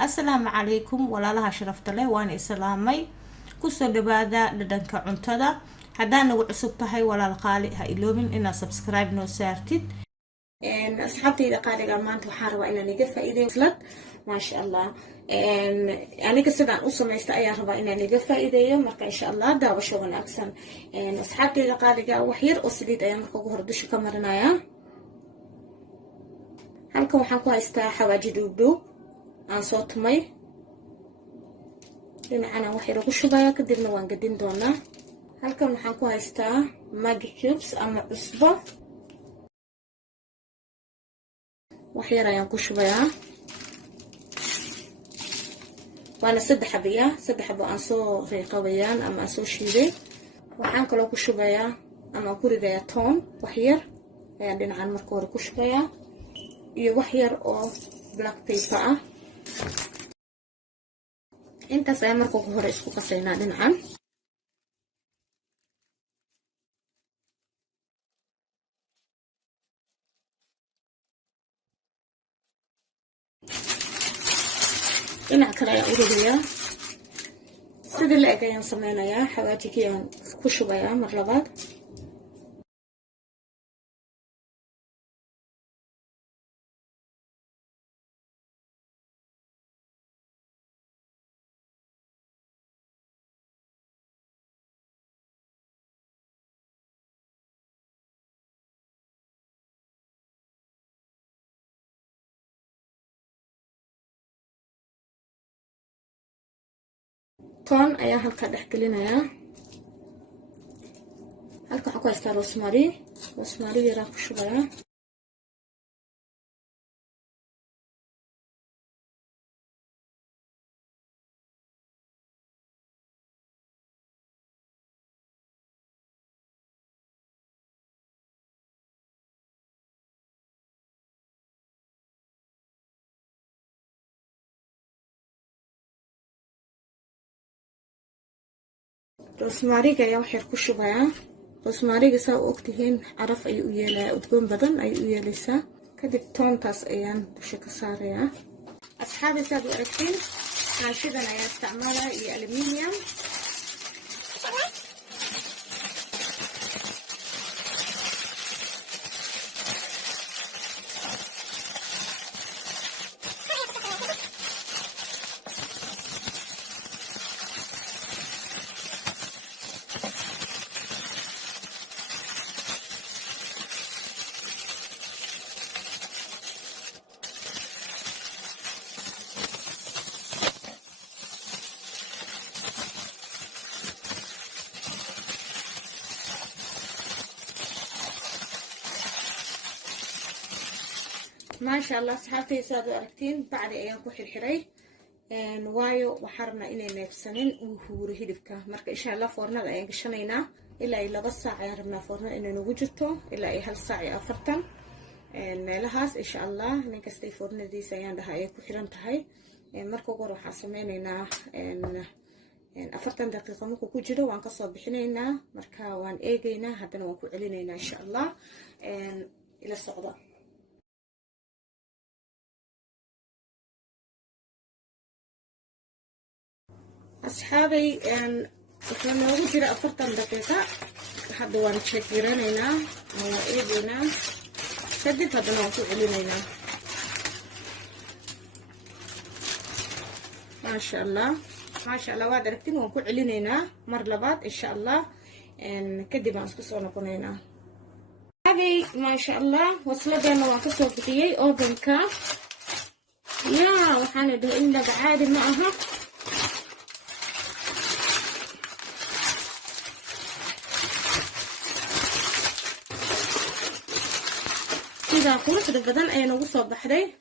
السلام عليكم ولا لها شرفت له وانا اسلامي كسو دبادا ددنكا cuntada hadaan ugu cusub tahay walaal qaali ha iloobin ina subscribe noo saartid asxaabtayda qaaliga maanta waxaan rabaa inaan iga faa'iideeyo slad ma sha Allah aniga sidaan u sameeysta ayaa rabaa inaan iga faa'iideeyo marka insha Allah daawasho wanaagsan asxaabtayda qaaliga wax yar oo saliid ayaan marka ugu hor dusha ka marinayaa halkan waxaan ku haystaa xawaaji duubduub aan soo tumay dhinacana wax yar ugu shubaya kadibna waan gadin doonaa halkan waxaan ku haystaa Maggi cubes ama cusbo wax yar ayaan ku shubayaa waana saddex xabo aan soo reeqawayaan ama aan soo shiiday waxaan kaloo ku shubayaa ama ku ridayaa toon wax yar ayaan dhinacan marka hore ku shubayaa iyo wax yar oo black pepper ah intaas ayaan marka hore isku qasaynaa dhinacan dhinac kale ayaan u ridayaa sidii la eg ayaan sameynayaa xawaajigii aan ku shubayaa mar labaad toon ayaa halka dhex gelinayaa halka waxaan ku haystaa rosemary yaraan ku shubayaa rosemary-ga ayaa wax yar ku shubayaa rosemary-ga saa u ogtihiin caraf ayuu u yeelayaa udgoon badan ayuu u yeelaysaa kadib toontaas ayaan dusha ka saarayaa asxaabi saad u aragtiin xaashidan ayaa isticmaalaya iyo aluminium ما شاء الله صحابتي سادو أركتين بعد أيام كحل حري وايو وحرنا إني نفسنين وهو رهيدك مرك إن شاء الله فورنا الأيام كشنينا إلا بس ساعة ربنا فورنا إنه نوجدته إلا هالساعة أفرتن لهاس إن شاء الله نكستي فورنا دي سيان ده هاي كحرن تهاي مركو قرو حاسميننا أفرتن دقيقة مكو كجرو وان قصة بحنينا مركا وان إيجينا هدنا وكو علينا إن شاء الله إلى الصعدة أصحابي إحنا نوجد جرا أفرتن دقيقة حد وان تشكرنا أو إيدنا سدد هذا نوعه علينا ما شاء الله وادركتين ونكون علينا مرلبات إن شاء الله كدي ما نسكسونا كونينا هذه ما شاء الله وصلت أنا وقصوا بقية أوبن كاف يا وحنا ده إلا بعاد معها سيدا قروح دبدان أي نوصل بحري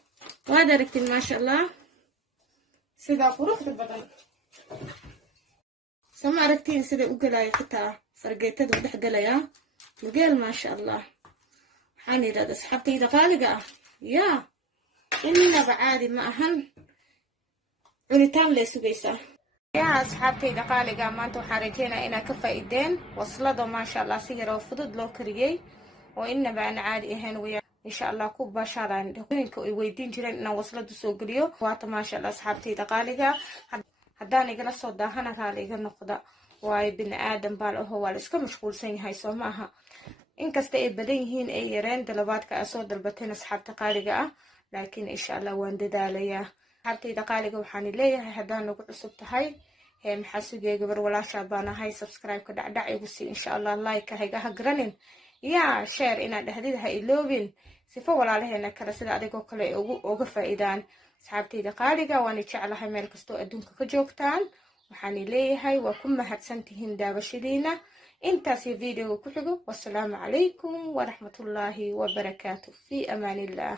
وادركتين ما شاء الله سيدا قروح دبدان سما أركتين سيدا أقلاي حتى فرقيتد ودح قلايا مقال ما شاء الله حاني داد أصحابتي دقالقة يا إنا بعادي ما أهن cunitaan la sugaysaa yaa asxaabtayda qaaliga maanta waxaan rajeynayaa inaa ka faa'iideen waslada ma sha Allah si yar oo fudud loo kariyay oo inaba aan caadi ahayn insha allah ku baashaaraan dhaqooyinka ay weydiin jireen inaan waslada soo geliyo waata maasha allah asxaabtayda qaaliga haddaan igala soo daahana raali iga noqda waayo bini aadan baa laho waa la iska mashquulsan yahay soo maaha inkasta ay badan yihiin ay yareen dalabaadka aa soo dalbateen asxaabta qaaliga ah laakiin insha allah waan dadaalayaa asxaabtayda qaaliga waxaan leeyahay haddaan nagu cusub tahay maxaa sugaya gabar walaashaa baan ahay subscribe-ka dhacdhac igu sii insha allah like-ka haygaha garanin yaa share inaad dhahdid ha iloobin sifo walaalaheena kale sida adigoo kale uga faa'iidaan asxaabtayda qaaliga waan jeclahay meel kastoo adduunka ka joogtaan waxaan leeyahay waa ku mahadsantihiin daawashadiina intaasi videoga ku xigo wassalaamu calaykum waraxmatullaahi wabarakaatu fi amaanillah